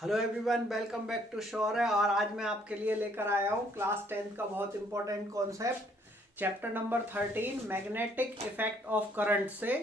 Hello everyone, welcome back to Shaurya. और आज मैं आपके लिए लेकर आया हूँ क्लास 10th का बहुत important concept, chapter number 13, magnetic effect of current से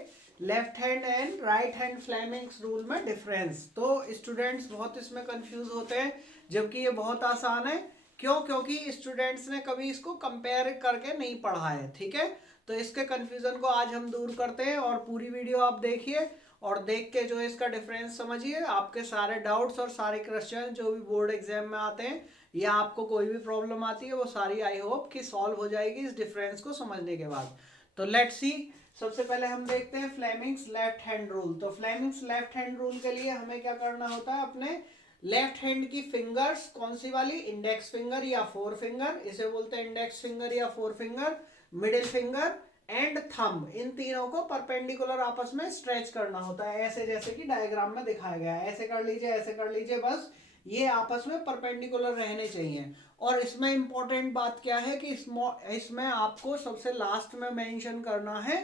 left hand and right hand Fleming's rule में डिफरेंस। तो स्टूडेंट्स बहुत इसमें कंफ्यूज होते हैं, जबकि ये बहुत आसान है। क्यों? क्योंकि स्टूडेंट्स ने कभी इसको कंपेयर करके नहीं पढ़ा है। ठीक है, तो इसके कंफ्यूजन को आज हम दूर करते हैं और पूरी वीडियो आप देखिए और देख के जो है इसका डिफरेंस समझिए। आपके सारे डाउट्स और सारे क्वेश्चन जो भी बोर्ड एग्जाम में आते हैं या आपको कोई भी प्रॉब्लम आती है वो सारी आई होप कि सॉल्व हो जाएगी इस डिफरेंस को समझने के बाद। तो लेट्स सी, सबसे पहले हम देखते हैं फ्लेमिंग्स लेफ्ट हैंड रूल। तो फ्लेमिंग्स लेफ्ट हैंड रूल के लिए हमें क्या करना होता है, अपने लेफ्ट हैंड की फिंगर्स कौन सी वाली, इंडेक्स फिंगर या फोर फिंगर, इसे बोलते हैं इंडेक्स फिंगर या forefinger, middle finger and thumb, इन तीनों को परपेंडिकुलर आपस में स्ट्रेच करना होता है, ऐसे जैसे कि डायग्राम में दिखाया गया है। ऐसे कर लीजिए, ऐसे कर लीजिए, बस ये आपस में परपेंडिकुलर रहने चाहिए। और इसमें इंपॉर्टेंट बात क्या है कि इसमें आपको सबसे लास्ट में मेंशन करना है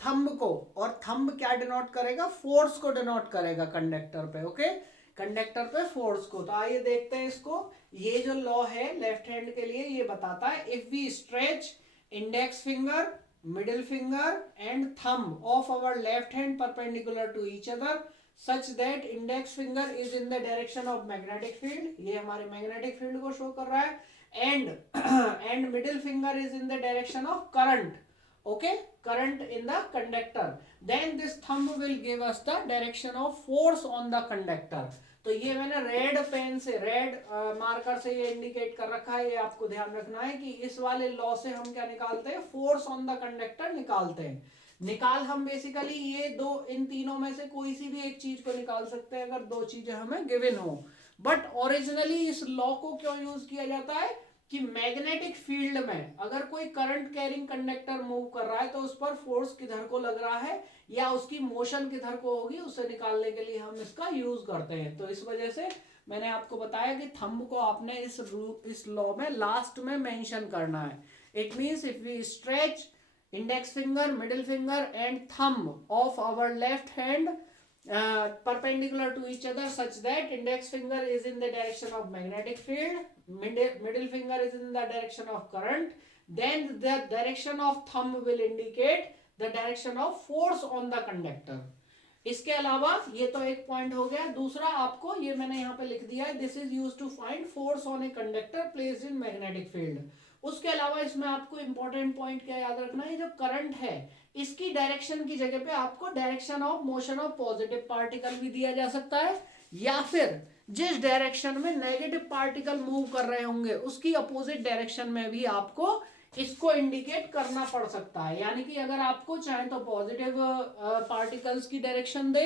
थंब को। और थंब क्या डिनोट करेगा? फोर्स को डिनोट करेगा कंडक्टर पे। ओके, कंडक्टर पे फोर्स को। तो आइए देखते हैं इसको। ये जो लॉ है लेफ्ट हैंड के लिए ये बताता है, if we stretch index finger, middle finger and thumb of our left hand perpendicular to each other such that index finger is in the direction of magnetic field, ये हमारे magnetic field को show कर रहा है, and middle finger is in the direction of current, okay, current in the conductor, then this thumb will give us the direction of force on the conductor। तो ये मैंने red pen से, red marker से ये indicate कर रखा है। ये आपको ध्यान रखना है कि इस वाले लॉ से हम क्या निकालते हैं, फोर्स ऑन द कंडक्टर निकालते हैं। निकाल हम बेसिकली ये दो, इन तीनों में से कोई सी भी एक चीज को निकाल सकते हैं अगर दो चीजें हमें गिवन हो। बट ओरिजिनली इस लॉ को क्यों यूज किया जाता है कि मैग्नेटिक फील्ड में अगर कोई करंट कैरिंग कंडक्टर मूव कर रहा है तो उस पर फोर्स किधर को लग रहा है या उसकी मोशन किधर को होगी, उसे निकालने के लिए हम इसका यूज करते हैं। तो इस वजह से मैंने आपको बताया कि थंब को आपने इस लॉ में लास्ट में मेंशन करना है। It means if we stretch index finger, middle finger and thumb of our left hand perpendicular to each other such that index finger is in the direction of magnetic field, middle finger is in the direction of current, then the direction of thumb will indicate the direction of force on the conductor। इसके अलावा ये तो एक point हो गया। दूसरा आपको ये मैंने यहाँ पे लिख दिया है, this is use to find force on a conductor placed in magnetic field. उसके अलावा इसमें आपको इंपॉर्टेंट पॉइंट क्या याद रखना है, जो करंट है इसकी डायरेक्शन की जगह पे आपको direction of motion of positive particle भी दिया जा सकता है, या फिर जिस डायरेक्शन में नेगेटिव पार्टिकल मूव कर रहे होंगे उसकी अपोजिट डायरेक्शन में भी आपको इसको इंडिकेट करना पड़ सकता है। यानी कि अगर आपको चाहे तो पॉजिटिव पार्टिकल्स की डायरेक्शन दे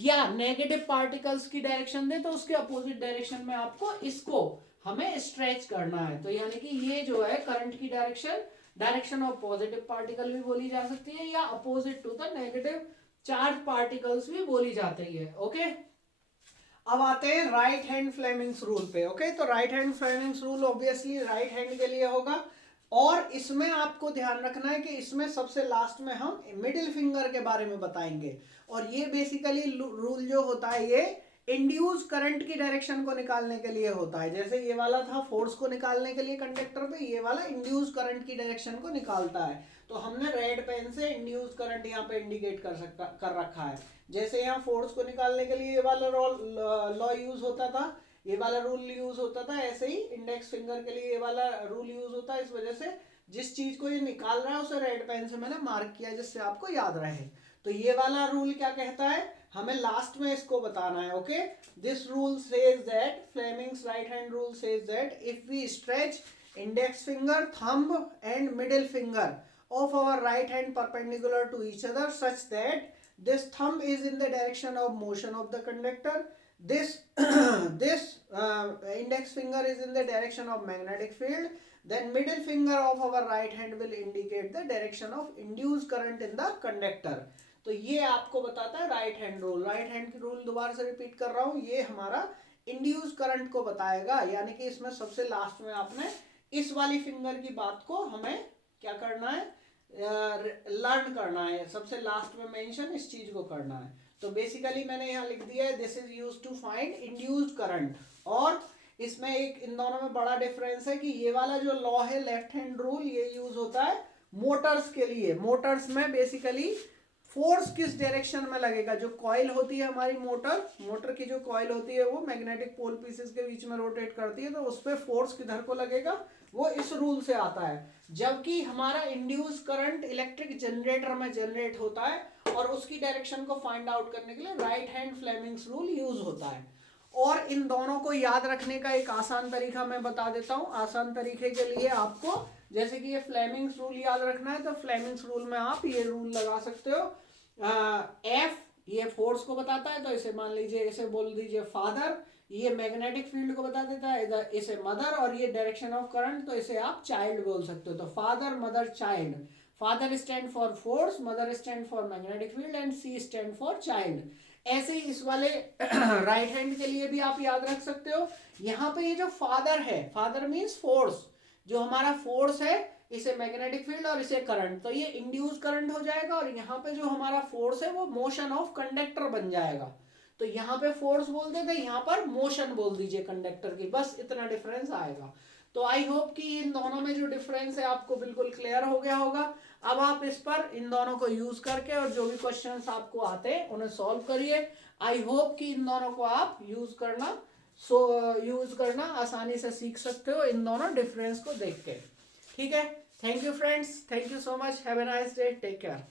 या नेगेटिव पार्टिकल्स की डायरेक्शन दे, तो उसके अपोजिट डायरेक्शन में आपको इसको हमें स्ट्रेच करना है। तो यानी कि ये जो है करंट की direction, direction of positive particle भी बोली जा सकती है या opposite to the negative charge particles भी बोली जाती है। ओके, अब आते हैं राइट हैंड फ्लेमिंग्स रूल पे। ओके, तो right hand Fleming's rule obviously right hand के लिए होगा। और इसमें आपको ध्यान रखना है कि इसमें सबसे लास्ट में हम मिडिल फिंगर के बारे में बताएंगे। और ये बेसिकली रूल जो होता है ये इंड्यूस करंट की डायरेक्शन को निकालने के लिए होता है। जैसे ये वाला था फोर्स को निकालने के लिए कंडक्टर पे, ये वाला इंड्यूस करंट की डायरेक्शन को निकालता है। तो हमने रेड पेन से इंड्यूस करंट यहाँ पे इंडिकेट कर रखा है। जैसे यहाँ फोर्स को निकालने के लिए ये वाला लॉ यूज होता था, ये वाला रूल यूज होता था, ऐसे ही इंडेक्स फिंगर के लिए ये वाला रूल यूज होता है। इस वजह से जिस चीज को ये निकाल रहा है उसे रेड पेन से मैंने मार्क किया जिससे आपको याद रहे। तो ये वाला रूल क्या कहता है, हमें लास्ट में इसको बताना है। Okay, this rule says that, Fleming's right hand rule says that if we stretch index finger, thumb and middle finger of our right hand perpendicular to each other such that this thumb is in the direction of motion of the conductor, this this index finger is in the direction of magnetic field, then middle finger of our right hand will indicate the direction of induced current in the conductor। तो ये आपको बताता है right hand rule. Right hand की rule दोबारा से repeat कर रहा हूँ, ये हमारा इंड्यूस करंट को बताएगा। यानी कि इसमें सबसे लास्ट में आपने इस वाली फिंगर की बात को हमें क्या करना है, लर्न करना है, सबसे लास्ट में मेंशन इस चीज को करना है। तो बेसिकली मैंने यहाँ लिख दिया है this is use to find induced current. और इसमें एक इन दोनों में बड़ा डिफरेंस है कि ये वाला जो लॉ है लेफ्ट हैंड रूल ये यूज होता है मोटर्स के लिए। मोटर्स में बेसिकली फोर्स किस डायरेक्शन में लगेगा, जो कॉइल होती है हमारी मोटर की जो कॉइल होती है वो मैग्नेटिक पोल पीसेस के बीच में रोटेट करती है, तो उस पर फोर्स किधर को लगेगा वो इस रूल से आता है। जबकि हमारा इंड्यूस करंट इलेक्ट्रिक जनरेटर में जनरेट होता है और उसकी डायरेक्शन को फाइंड आउट करने के लिए right hand Fleming's rule use होता है। और इन दोनों को याद रखने का एक आसान तरीका मैं बता देता हूं। आसान तरीके के लिए आपको जैसे कि ये फ्लेमिंग्स रूल याद रखना है, तो फ्लेमिंग्स रूल में आप ये रूल लगा सकते हो। एफ ये फोर्स को बताता है, तो इसे मान लीजिए, इसे बोल दीजिए फादर। ये मैग्नेटिक फील्ड को बता देता है, इसे मदर। और ये डायरेक्शन ऑफ करंट, तो इसे आप चाइल्ड बोल सकते हो। तो father mother child. Father stand for force, mother stand for magnetic field and C stand for child. ऐसे ही इस वाले राइट हैंड के लिए भी आप याद रख सकते हो। यहाँ पे ये जो फादर है, फादर मीन्स फोर्स, जो हमारा फोर्स है इसे मैग्नेटिक फील्ड और इसे करंट, तो ये इंड्यूस करंट हो जाएगा। और यहाँ पे जो हमारा फोर्स है वो मोशन ऑफ कंडक्टर बन जाएगा। तो यहाँ पे फोर्स बोलते थे, यहाँ पर मोशन बोल दीजिए कंडक्टर की, बस इतना डिफरेंस आएगा। तो आई होप कि इन दोनों में जो डिफरेंस है आपको बिल्कुल क्लियर हो गया होगा। अब आप इस पर इन दोनों को यूज करके और जो भी क्वेश्चंस आपको आते हैं उन्हें सॉल्व करिए। आई होप कि इन दोनों को आप यूज करना आसानी से सीख सकते हो इन दोनों डिफरेंस को देख के। ठीक है, thank you friends, thank you so much, have a nice day, take care.